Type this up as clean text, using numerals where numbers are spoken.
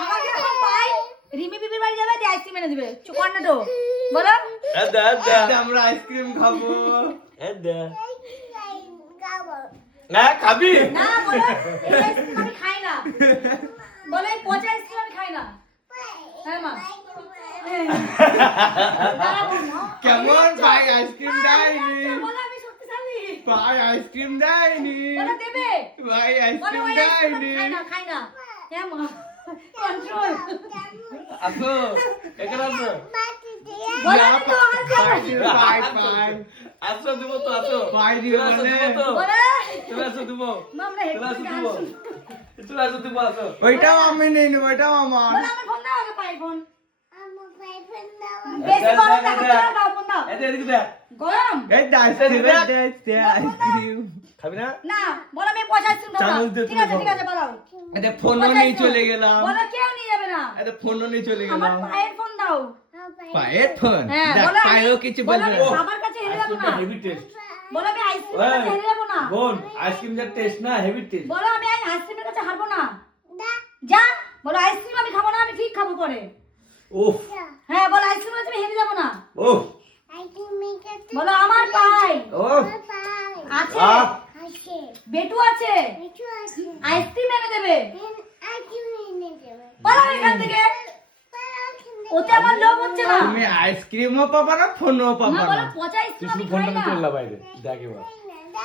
আমাকে এখন পাই রিমি বিবির বাড়ি যাবে দিয়ে আইসক্রিম এনে দিবে কর্নাটো বলো আমরা আইসক্রিম খাবো না খাবি না বলো এই আইসক্রিম আমি খাই না বলো এই পচা আইসক্রিম আমি খাই না হ্যাঁ মা কেমন ভাই আইসক্রিম দেয়নি বলো আমি শক্তিশালী ভাই আইসক্রিম দেয়নি বলো দেবে ভাই বলো আইসক্রিম ওই আইসক্রিম আমি দেয়নি খাই না হ্যাঁ মা কন্ট্রোল আসো এখানে আসো বলো আমি তো আর খাই না পাই পাই আসো দিব তো আসো পাই দিব বলে বলো তুমি আসো দিব মামরা তুমি আসো দিব তুমি আসো দিব আসো ওইটাও আমি নেই নেব ওইটাও আমার বলো আমার ফোন দাও আগে পাই ফোন বেশি গরম দাও ফোন দাও এদিকে দেখ গরম এই আইসক্রিম দে আইসক্রিম খাবি না না বলো আমি পচা আইসক্রিম দাও চামচ দিয়ে ঠিক আছে ঠিক আছে বলো এটা ফোনও নিয়ে চলে গেলাম বলো কেউ নিয়ে যাবে না এটা ফোনও নিয়ে চলে আমার গেলাম পায়ের ফোন দাও পায়ের ফোন হ্যাঁ দেখ বলো পায়েও কিছু বলবে না বাবার কাছে হেরে যাবো না হেভি টেস্ট বলো আমি আইসক্রিমের কাছে হেরে যাবো না বোন আইসক্রিম যা টেস্ট না হেভি টেস্ট বলো আমি আইসক্রিমের কাছে হারবো না যা বলো আইসক্রিম আমি খাবো না আমি ঠিক খাবো পরে ওফ হ্যাঁ বলো আইসক্রিমের কাছে হেরে যাবো না ওফ বলো আমার পাই ওফ আছে আহ বেটু আছে আইসক্রিম এনে দেবে বলো এখান থেকে ওতে আমার লোভ হচ্ছে না তুমি আইসক্রিমও পাবা না ফোনও না পাবা বলো না পচা আইসক্রিম তুই আমি শুধু খাই ফোনটা না চললা বাইরে দেখ এবার